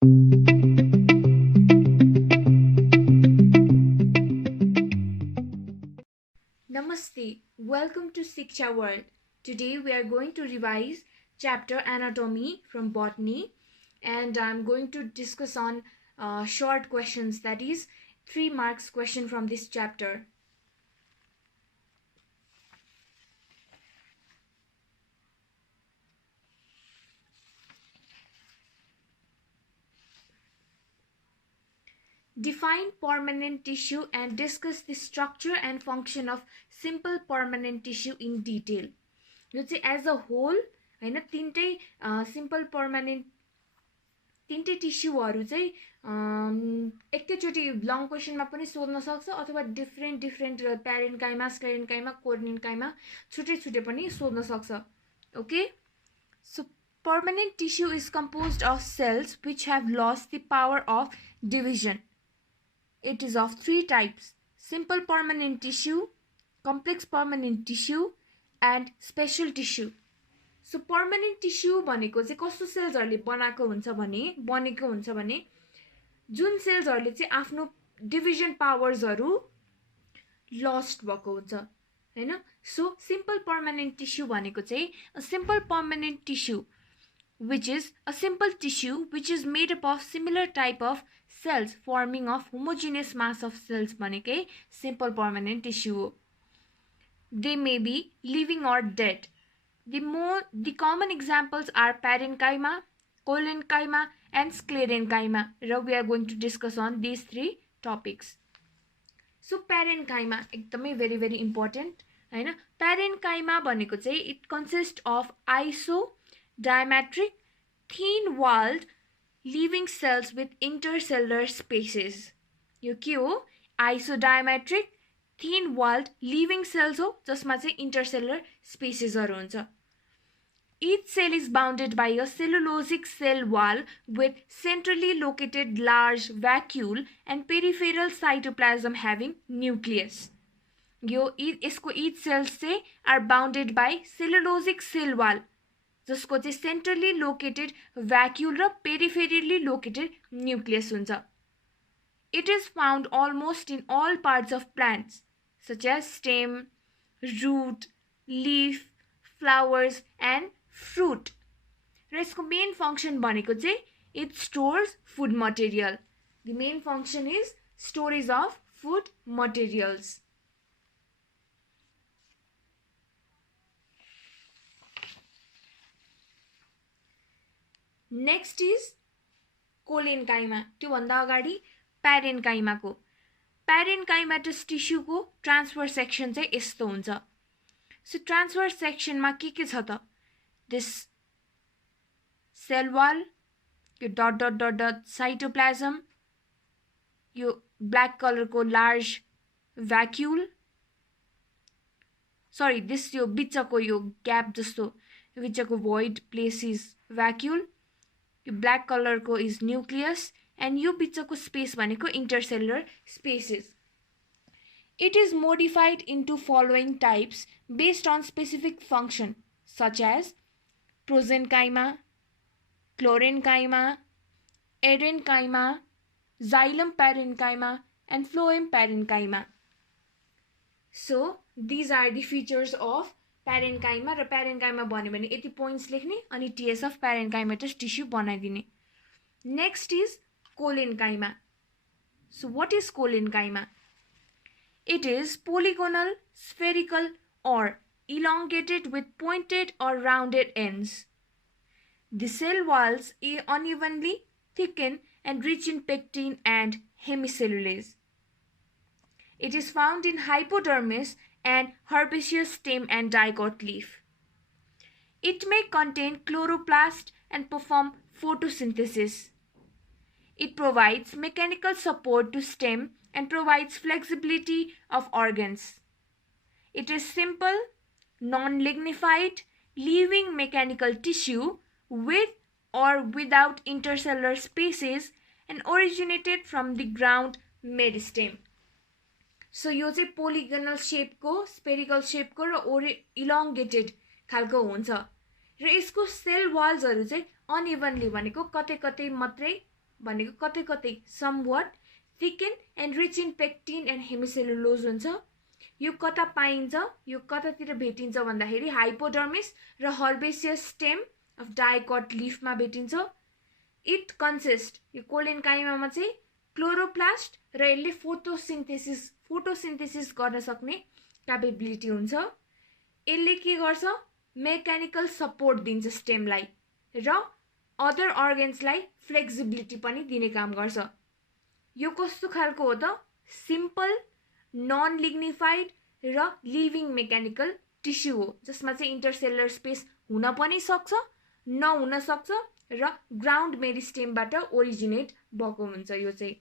Namaste, welcome to Siksha World. Today we are going to revise chapter Anatomy from Botany, and I'm going to discuss on short questions, that is 3 marks question from this chapter. Define permanent tissue and discuss the structure and function of simple permanent tissue in detail. यो चाहिँ as a whole हैन तीनटै simple permanent तीनटै टिस्युहरू चाहिँ एकैचोटि long क्वेसनमा पनि सोध्न सक्छ अथवा different प्यारेन्काइमा sclerenchyma कोर्नेन्काइमा छुट्टै छुट्टै पनि सोध्न सक्छ. Okay, so permanent tissue is composed of cells which have lost the power of division. It is of 3 types: simple permanent tissue, complex permanent tissue, and special tissue. So permanent tissue भनेको चाहिँ कस्तो सेल्सहरूले बनेको हुन्छ भने जुन सेल्सहरूले चाहिँ आफ्नो division पावर्सहरू lost भएको हुन्छ हैन. सो सिम्पल पर्मानेन्ट टिस्यु भनेको चाहिँ a simple permanent tissue which is a simple tissue which is made up of similar type of cells forming of homogeneous mass of cells भनेकै simple permanent tissue हो. They may be living or dead. The common examples are parenchyma, collenchyma, and sclerenchyma. We are going to discuss on these 3 topics. So parenchyma एकदमै very important हैन. Parenchyma भनेको चाहिँ it consists of isodiametric thin walled living cells with intercellular spaces. यो के हो? Isodiametric thin walled living cells हो जसमा चाहिँ intercellular spaces हरु हुन्छ. Each cell is bounded by a cellulosic cell wall with centrally located large vacuole and peripheral cytoplasm having nucleus. यसको each cells चाहिँ are bounded by cellulosic cell wall जसको चाहिँ centrally located vacuole र peripherally located nucleus हुन्छ. It is found almost in all parts of plants such as stem, root, leaf, flowers, and fruit. र यसको main function भनेको चाहिँ it stores food material. The main function is storage of food materials. Next is collenchyma. त्यो भन्दा अगाडि parenchyma को. Parenchymatous tissue को transverse section चाहिँ यस्तो हुन्छ. So transverse section मा के छ त? This cell wall, यो dot cytoplasm, यो black color को large vacuole, sorry this यो बिचको यो gap जस्तो बिचको void place is vacuole, यो black color को is nucleus, and यो बिचको space भनेको intercellular spaces. It is modified into following types based on specific function such as prosenchyma, chlorenchyma, erenchyma, xylem parenchyma, and phloem parenchyma. So these are the features of parenchyma. र parenchyma भन्यो भने यति points लेख्ने अनि TS of parenchymatous tissue बनाइदिने. Next is collenchyma. So what is collenchyma? It is polygonal, spherical, or elongated with pointed or rounded ends. The cell walls are unevenly thickened and rich in pectin and hemicellulase. It is found in hypodermis and herbaceous stem and dicot leaf. It may contain chloroplast and perform photosynthesis. It provides mechanical support to stem and provides flexibility of organs. It is simple, non-lignified, living mechanical tissue with or without intercellular spaces and originated from the ground meristem. So यो चाहिँ polygonal shape को, spherical shape को र elongated खालको हुन्छ. र यसको cell walls हरु चाहिँ unevenly भनेको कतै कतै मात्रै भनेको कतै कतै somewhat thicken and rich in pectin and hemicellulose हुन्छ। यो कता पाइन्छ, यो कतातिर भेटिन्छ भन्दाखेरि हाइपोडर्मिस र हर्बेसियस स्टेम अफ डाइकट लिफमा भेटिन्छ। इट कन्सिस्ट, यो कोलेन्काइमामा चाहिँ क्लोरोप्लास्ट र यसले फोटोसिन्थेसिस गर्न सक्ने क्यापेबिलिटी हुन्छ। यसले के गर्छ, मेकानिकल सपोर्ट दिन्छ स्टेमलाई र अदर अर्गन्सलाई फ्लेक्सिबिलिटी पनि दिने काम गर्छ। यो कस्तो खालको हो त, सिम्पल नन लिग्निफाइड र लिभिङ मेकानिकल टिस्यु हो, जसमा चाहिँ इन्टरसेलुलर स्पेस हुन पनि सक्छ, नहुन सक्छ र ग्राउन्ड मेरिस्टेमबाट ओरिजिनेट भएको हुन्छ। यो चाहिँ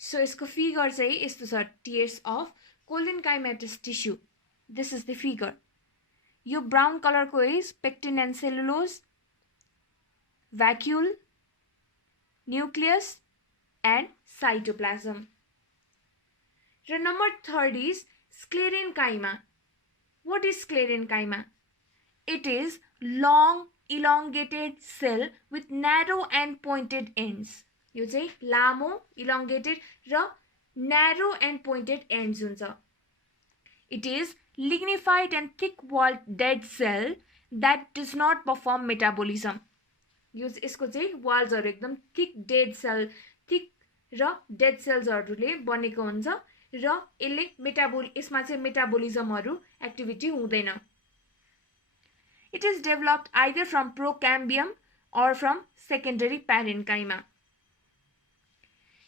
सो यसको फिगर चाहिँ यस्तो छ, T S of collenchymatous tissue. This is the figure. यो ब्राउन कलरको is pectin and cellulose, vacuole, nucleus and cytoplasm. र number 3 is sclerenchyma. What is sclerenchyma? It is long elongated cell with narrow and pointed ends. यो चाहिँ लामो elongated र narrow and pointed ends हुन्छ। It is lignified and thick walled dead cell that does not perform metabolism. यो यसको चाहिँ वाल्सहरु एकदम thick dead sale, thick र डेड सेल्सहरुले बनेको हुन्छ र यसले यसमा चाहिँ मेटाबोलिजमहरु एक्टिभिटी हुँदैन। It is developed either from procambium or from secondary parenchyma.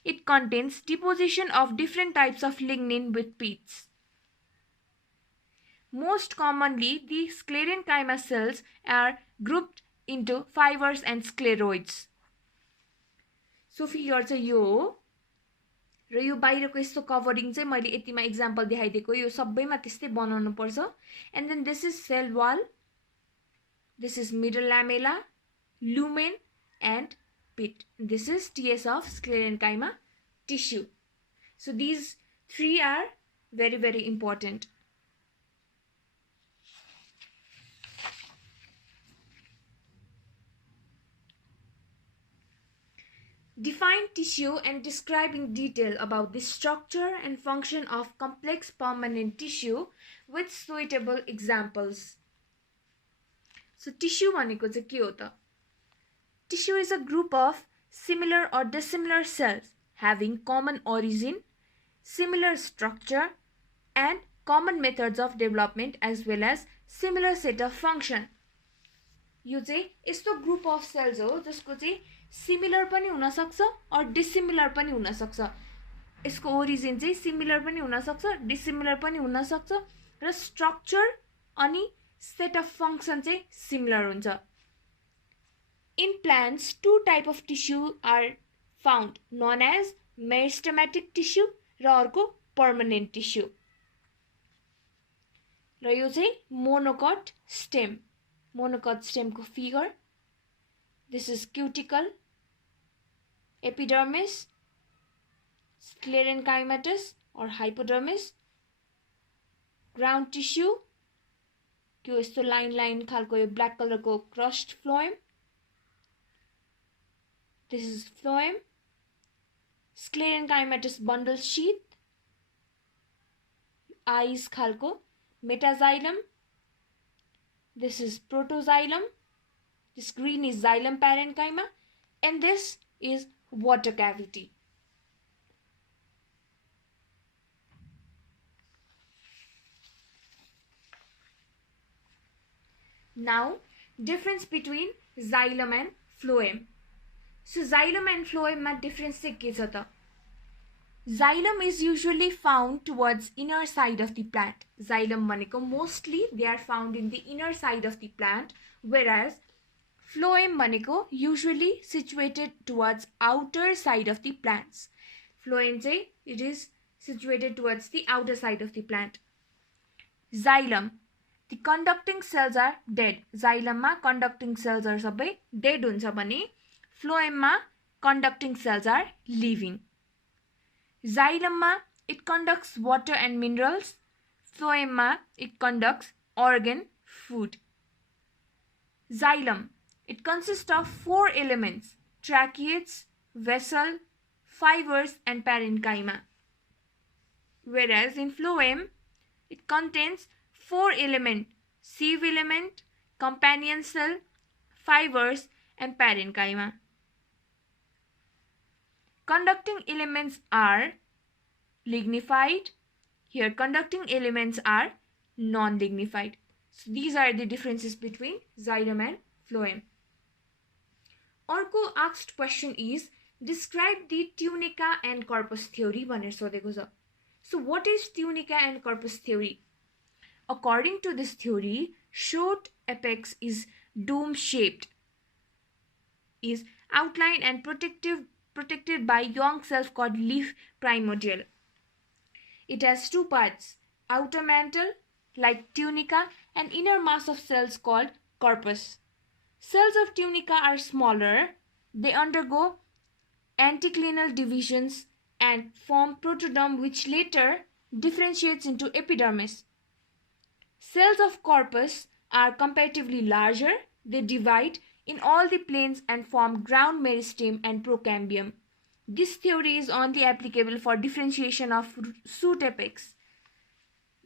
It contains deposition of different types of lignin with pits. Most commonly, the sclerenchyma cells are grouped into fibers and scleroids. So figure चाहिँ यो हो र यो बाहिरको यस्तो covering चाहिँ मैले यतिमा एक्जाम्पल देखाइदिएको, यो सबैमा त्यस्तै बनाउनु पर्छ। And then this is cell wall, this is middle lamella, lumen and pit. This is T S of sclerenchyma tissue. So these 3 are very very important. Define tissue and describe in detail about the structure and function of complex permanent tissue with suitable examples. So tissue भनेको चाहिँ के हो त? Tissue is a group of similar or dissimilar cells having common origin, similar structure and common methods of development as well as similar set of function. यो चाहिँ यस्तो group of cells हो जसको चाहिँ सिमिलर पनि हुन सक्छ और डिसिमिलर पनि हुन सक्छ। यसको ओरिजिन चाहिँ सिमिलर पनि हुन सक्छ, डिसिमिलर पनि हुन सक्छ र स्ट्रक्चर अनि सेट अफ फंक्शन चाहिँ सिमिलर हुन्छ। In plants 2 type of tissue are found, known as meristematic tissue र अर्को पर्मानेन्ट टिस्यू। र यो चाहिँ मोनोकट स्टेम। मोनोकट स्टेम को figure, this is cuticle, epidermis, sclerenchymatous और हाइपोडर्मिस, ग्राउन्ड टिस्यू, त्यो यस्तो लाइन लाइन खालको यो ब्ल्याक कलर को crushed phloem, this is phloem, sclerenchymatous bundle sheath, eyes खालको metaxylem, this is protoxylem, this green is xylem parenchyma and this is water cavity. Now difference between xylem and phloem. So xylem and phloem ma difference चाहिँ के छ त? Xylem is usually found towards inner side of the plant. Xylem भनेको mostly they are found in the inner side of the plant, whereas phloem भनेको usually situated towards outer side of the plants. Phloem चाहिँ it is situated towards the outer side of the plant. Xylem, the conducting cells are dead. Xylem मा conducting cells are सबै dead हुन्छ भने phloem मा conducting cells are living. Xylem ma it conducts water and minerals, phloem ma it conducts organ food. Xylem, it consists of 4 elements: tracheids, vessel, fibers, and parenchyma. Whereas in phloem, it contains 4 elements: sieve element, companion cell, fibers, and parenchyma. Conducting elements are lignified. Here conducting elements are non-lignified. So these are the differences between xylem and phloem. अर्को asked question is, describe the tunica and corpus theory भनेर सोधेको छ. So what is tunica and corpus theory? According to this theory, short apex is dome shaped, is outlined and protected by young self called leaf primordial. It has 2 parts: outer mantle like tunica and inner mass of cells called corpus. Cells of tunica are smaller. They undergo anticlinal divisions and form protoderm, which later differentiates into epidermis. Cells of corpus are comparatively larger. They divide in all the planes and form ground meristem and procambium. This theory is only applicable for differentiation of shoot apex.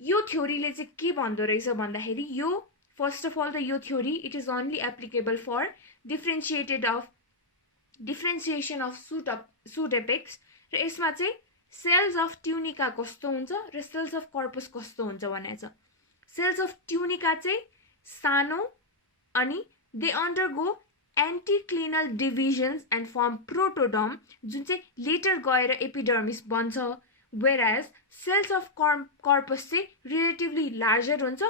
यो theoryले चाहिँ के भन्दो रहेछ भन्दाखेरि, यो first of all, यो theory, it is only applicable for differentiation of shoot apex. र यसमा चाहिँ cells of tunica कस्तो हुन्छ र cells of corpus कस्तो हुन्छ भनेको छ. Cells of tunica चाहिँ सानो अनि they undergo anticlinal divisions and form protoderm, जुन चाहिँ later गएर epidermis बन्छ. Whereas cells of corpus चाहिँ relatively larger हुन्छ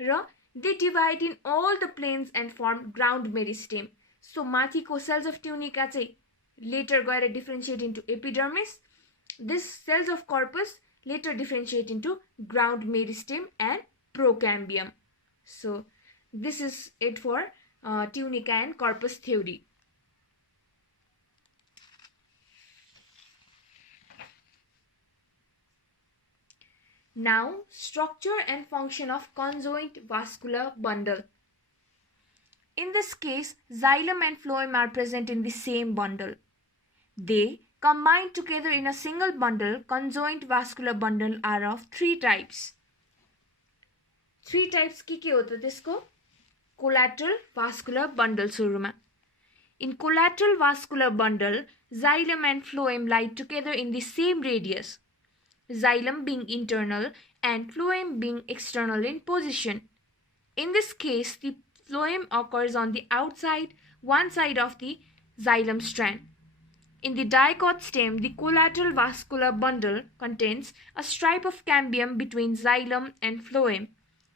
र they divide in all the planes and form ground meristem. So माथिको cells of tunica चाहिँ later गएर differentiate into epidermis. This cells of corpus later differentiate into ground meristem and procambium. So this is it for tunica and corpus theory. Now, structure and function of conjoint vascular bundle. In this case, xylem and phloem are present in the same bundle. They combine together in a single bundle. Conjoint vascular bundle are of 3 types. 3 types के हो त त्यसको? Collateral vascular bundle सुरुमा. In collateral vascular bundle, xylem and phloem lie together in the same radius, xylem being internal and phloem being external in position. In this case, the phloem occurs on the outside, one side of the xylem strand. In the dicot stem, the collateral vascular bundle contains a stripe of cambium between xylem and phloem.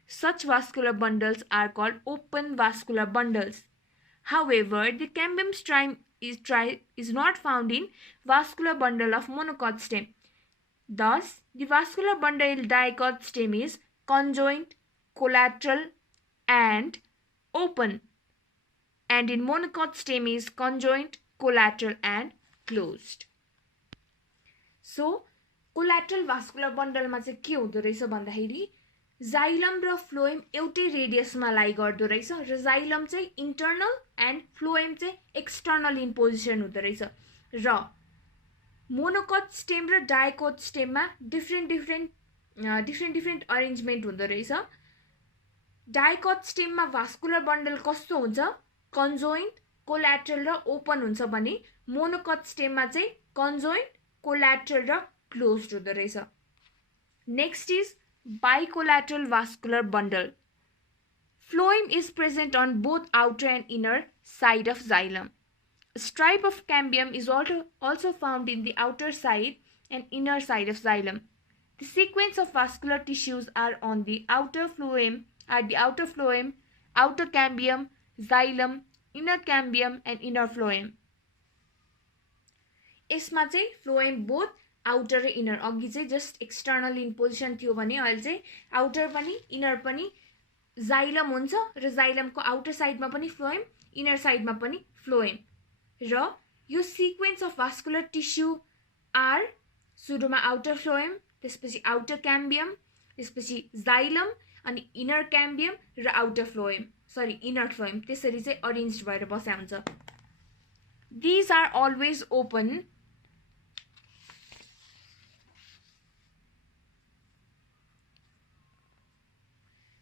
Such vascular bundles are called open vascular bundles. However, the cambium stripe is not found in vascular bundle of monocot stem. Thus, the vascular bundle in dicot stem is conjoint, collateral, and open, and in monocot stem is conjoint, collateral, and closed. So, collateral vascular bundle मा चाहिँ के हुँदो रहेछ भन्दाखेरि xylem र phloem एउटै रेडियसमा लाई गर्दो रहेछ र xylem चाहिँ internal and phloem चाहिँ external in position हुँदो रहेछ र monocot stem र dicot stem मा different arrangement हुँदो रहेछ. dicot stem मा vascular bundle कस्तो हुन्छ? conjoint, collateral र open हुन्छ भने monocot stem मा चाहिँ conjoint, collateral र closed हुँदो रहेछ. Next is bicollateral vascular bundle. Phloem is present on both outer and inner side of xylem. A stripe of cambium is also found in the outer side and inner side of xylem. The sequence of vascular tissues are on the outer phloem, outer cambium, xylem, inner cambium, and inner phloem. यसमा चाहिँ phloem both outer र inner, अघि चाहिँ just external in position थियो भने अहिले चाहिँ outer पनि inner पनि xylem हुन्छ र xylem को outer side मा पनि phloem, inner side मा पनि phloem. र यो sequence of vascular tissue are सुरुमा outer phloem, त्यसपछि outer cambium, त्यसपछि xylem अनि inner cambium र outer phloem. Sorry inner phloem त्यसरी चाहिँ अरेन्ज्ड भएर बस्या हुन्छ. These are always open.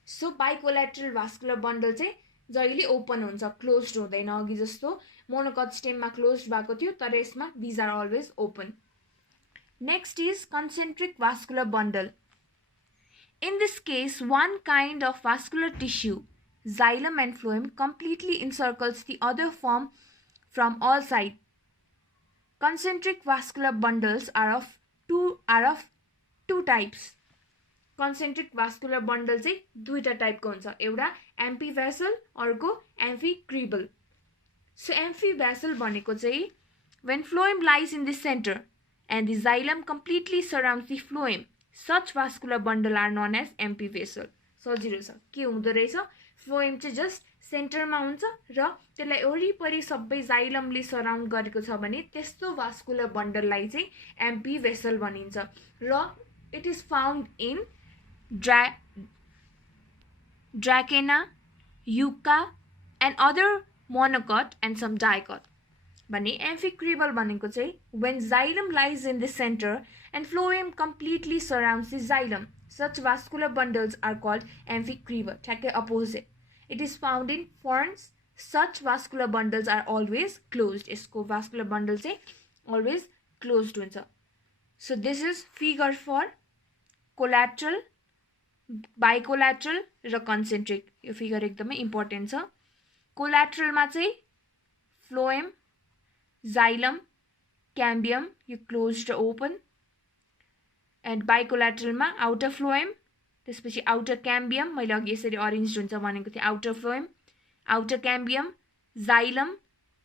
So bicollateral vascular bundle चाहिँ जहिले ओपन हुन्छ, क्लोज्ड हुँदैन. अघि जस्तो मोनोकट स्टेममा क्लोज्ड भएको थियो तर यसमा these are always open. Next is concentric vascular bundle. In this case, one kind of vascular tissue, xylem and phloem, completely encircles the other form from all sides. Concentric vascular bundles are of two types. Concentric vascular bundle चाहिँ दुईटा टाइपको हुन्छ. एउटा एम्फीभेसल, अर्को एम्फिक्रिबल. So एम्फीभेसल भनेको चाहिँ when phloem lies in the center and the xylem completely surrounds the phloem, such vascular bundle are known as एम्फीभेसल. सजिलो छ. के हुँदो रहेछ? फ्लोएम चाहिँ जस्ट सेन्टरमा हुन्छ र त्यसलाई वरिपरि सबै जाइलमले सराउन्ड गरेको छ भने त्यस्तो भास्कुलर बन्डललाई चाहिँ एम्फीभेसल भनिन्छ. र it is found in Dracaena, Yucca and other monocot and some dicot. भने एम्फिक्रिबल भनेको चाहिँ when xylem lies in the center and phloem completely surrounds the xylem, such vascular bundles are called amphicribal. ठ्याक्कै opposite. It is found in ferns. Such vascular bundles are always closed. यसको vascular bundle चाहिँ always closed हुन्छ. So this is figure for collateral, bicollateral र concentric. यो figure एकदमै important छ. कोलाट्रलमा चाहिँ phloem, xylem, cambium, यो closed र open. And bicollateral मा outer phloem, त्यसपछि outer cambium, मैले अघि यसरी अरेन्ज हुन्छ भनेको थिएँ. outer phloem, outer cambium, xylem,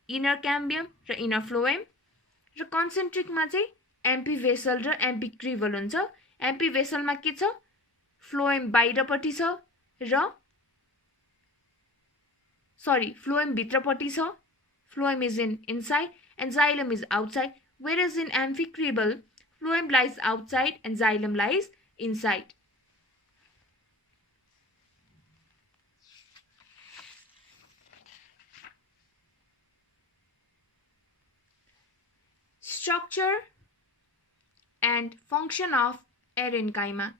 inner cambium र inner phloem. र concentric मा चाहिँ एम्फीभेसल र एम्फिक्रिबल हुन्छ. एम्फीभेसल मा के छ? phloem बाहिरपट्टि छ र phloem भित्रपट्टि छ. phloem is inside and xylem is outside, whereas in amphicribal, phloem lies outside and xylem lies inside. Structure and function of erenchyma.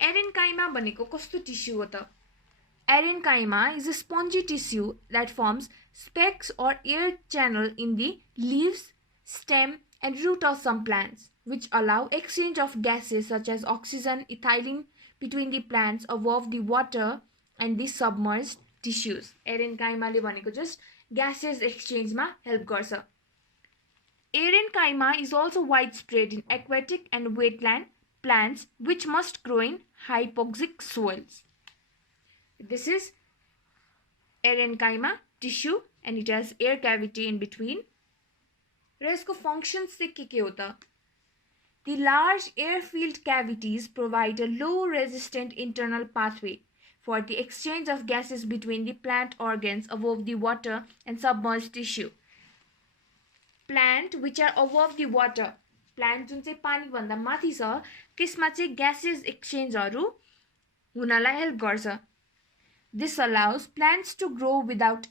Erenchyma भनेको कस्तो टिस्यु हो त? Erenchyma is a spongy tissue that forms specks or air channel in the leaves, stem and root of some plants, which allow exchange of gases such as oxygen, ethylene between the plants above the water and the submerged tissues. Erenchyma ले भनेको just gases exchange मा help गर्छ. Erenchyma is also widespread in aquatic and wetland plants which must grow in hypoxic soils. This is erenchyma tissue and it has air cavity in between. र यसको functions चाहिँ के हो त? The large air-filled cavities provide a low-resistant internal pathway for the exchange of gases between the plant organs above the water and submerged tissue. Plant which are above the water, plant जुन चाहिँ पानी भन्दा माथि छ त्यसमा चाहिँ gases exchangeहरू हुनलाई help गर्छ. This allows plants to grow without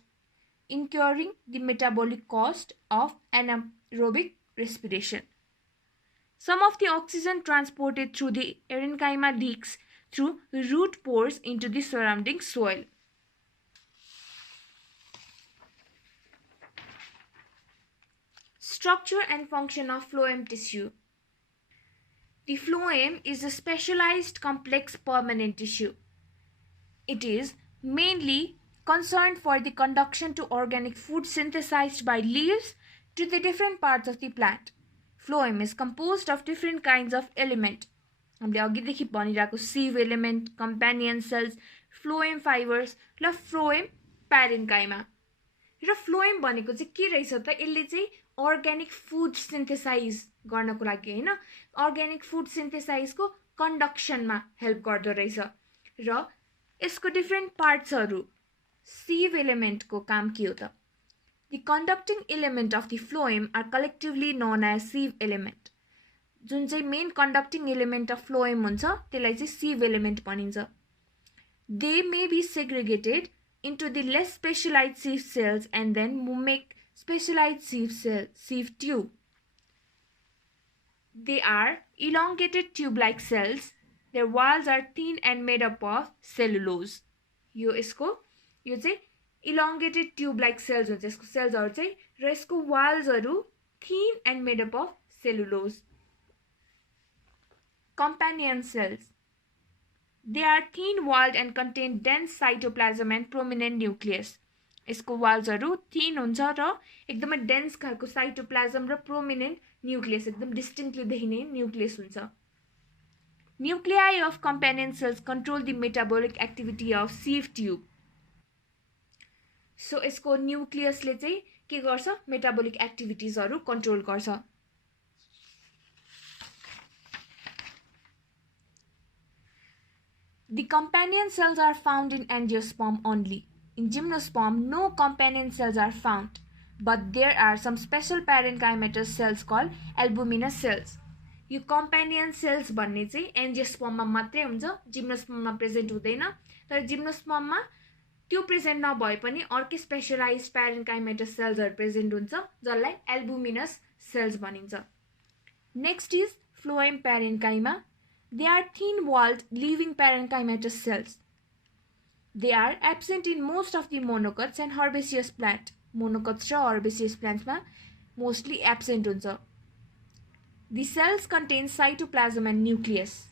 incurring the metabolic cost of anaerobic respiration. Some of the oxygen transported through the erenchyma leaks through root pores into the surrounding soil. Structure and function of phloem tissue. The phloem is a specialized complex permanent tissue. It is mainly concerned for the conduction to organic food synthesized by leaves to the different parts of the plant. Phloem is composed of different kinds of element. हामीले अघिदेखि भनिरहेको sieve element, companion cells, phloem fibers र phloem parenchyma. र phloem भनेको चाहिँ के रहेछ त? यसले चाहिँ अर्ग्यानिक फुड सिन्थेसाइज गर्नको लागि हैन, अर्ग्यानिक फुड सिन्थेसाइजको कन्डक्सनमा हेल्प गर्दो रहेछ. र यसको डिफरेन्ट पार्ट्सहरू sieve एलिमेन्टको काम के हो त? The conducting element of the phloem are collectively known as sieve element. जुन चाहिँ main conducting element of phloem हुन्छ त्यसलाई चाहिँ sieve element भनिन्छ. They may be segregated into the less specialized sieve cells and then make specialized sieve tube. They are elongated tube-like cells. Their walls are thin and made up of cellulose. यो चाहिँ elongated tube-like cells हुन्छ यसको सेल्सहरु चाहिँ र यसको वाल्सहरु thin and made up of cellulose. Companion cells. They are thin-walled and contain dense cytoplasm and prominent nucleus. यसको वाल्सहरु thin हुन्छ र एकदमै dense खालको cytoplasm र prominent nucleus एकदम distinctly देखिने nucleus हुन्छ. Nuclei of companion cells control the metabolic activity of sieve tube. So यसको nucleus ले चाहिँ के गर्छ metabolic activities हरु control गर्छ. The companion cells are found in angiosperm only. In gymnosperm, no companion cells are found, but there are some special parenchymatous cells called albuminous cells. यो companion cells भन्ने चाहिँ angiosperm मा मात्रै हुन्छ, gymnosperm मा present हुँदैन. तर gymnosperm मा त्यो present नभए पनि अर्कै specialized parenchymatous cells हरु present हुन्छ, जसलाई albuminous cells भनिन्छ. Next is phloem parenchyma. They are thin-walled living parenchymatous cells. They are absent in most of the monocots and herbaceous plant. Monocots र herbaceous plants मा mostly absent हुन्छ. The cells contain cytoplasm and nucleus.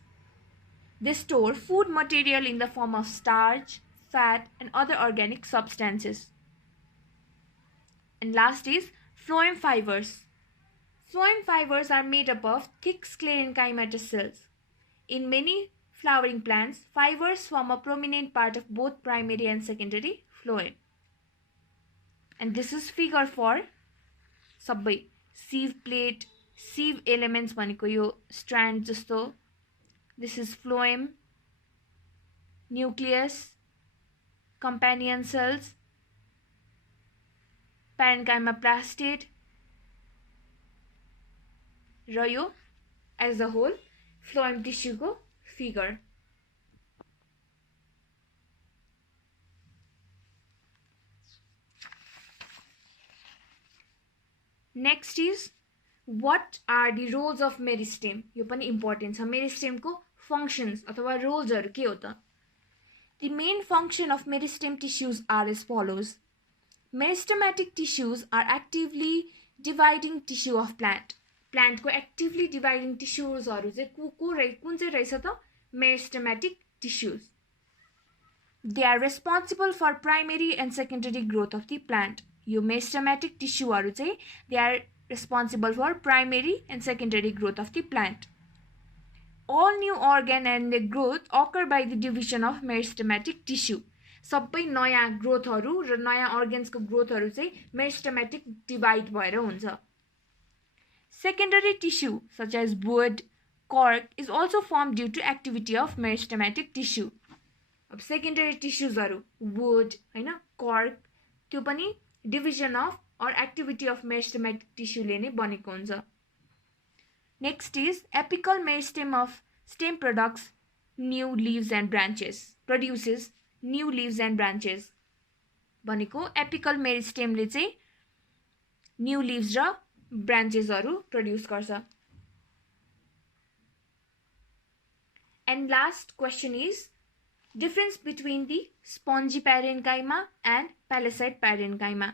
They store food material in the form of starch, fat, and other organic substances. And last is phloem fibers. Phloem fibers are made up of thick sclerenchymatous cells. In many flowering plants, fibers form a prominent part of both primary and secondary phloem. And this is figure for सबै sieve plate, sieve elements भनेको यो strand जस्तो. This is phloem, nucleus, companion cells, parenchyma plastid र यो as a whole phloem tissue को figure. Next is what are the roles of meristem? यो पनि important छ. meristem को functions अथवा roles हरु के हो त? The main function of meristem tissues are as follows. Meristematic tissues are actively dividing tissue of plant. Plant को actively dividing tissues हरु चाहिँ कुन चाहिँ रहेछ त? Meristematic tissues. They are responsible for primary and secondary growth of the plant. यो meristematic tissue हरु चाहिँ they are responsible for primary and secondary growth of the plant. All new organ and their growth occur by the division of meristematic tissue. सबै नयाँ growth हरु र नयाँ organs को growth हरु चाहिँ meristematic divide भएर हुन्छ. Secondary tissue such as wood, cork is also formed due to activity of meristematic tissue. अब secondary tissues हरु wood हैन cork त्यो पनि division of or activity of meristematic tissue ले नै बनेको हुन्छ. Next is apical meristem of stem products new leaves and branches. Produces new leaves and branches. भनेको apical meristem ले चाहिँ new leaves र branches हरु produce गर्छ. And last question is difference between the spongy parenchyma and palisade parenchyma.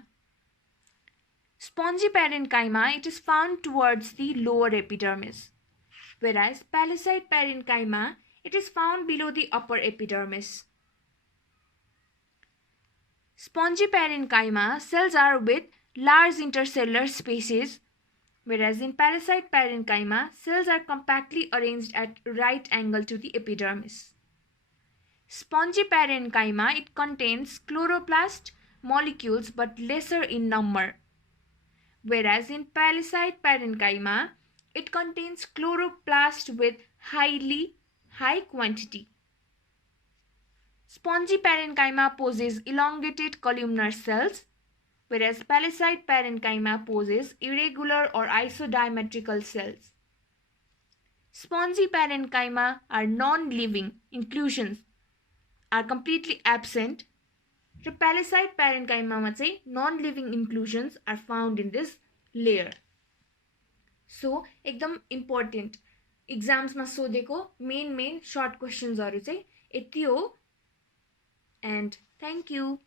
Spongy parenchyma, it is found towards the lower epidermis, whereas palisade parenchyma, it is found below the upper epidermis. Spongy parenchyma cells are with large intercellular spaces, whereas in palisade parenchyma, cells are compactly arranged at right angle to the epidermis. Spongy parenchyma, it contains chloroplast molecules but lesser in number, whereas in palisade parenchyma, it contains chloroplast with high quantity. Spongy parenchyma possesses elongated columnar cells, whereas palisade parenchyma possesses irregular or isodiametrical cells. Spongy parenchyma are non-living inclusions are completely absent र palisade प्यारेन्काइमामा चाहिँ non living inclusions are found in this layer. So एकदम important इक्जाम्समा सोधेको main short क्वेसन्सहरू चाहिँ यति हो. And thank you.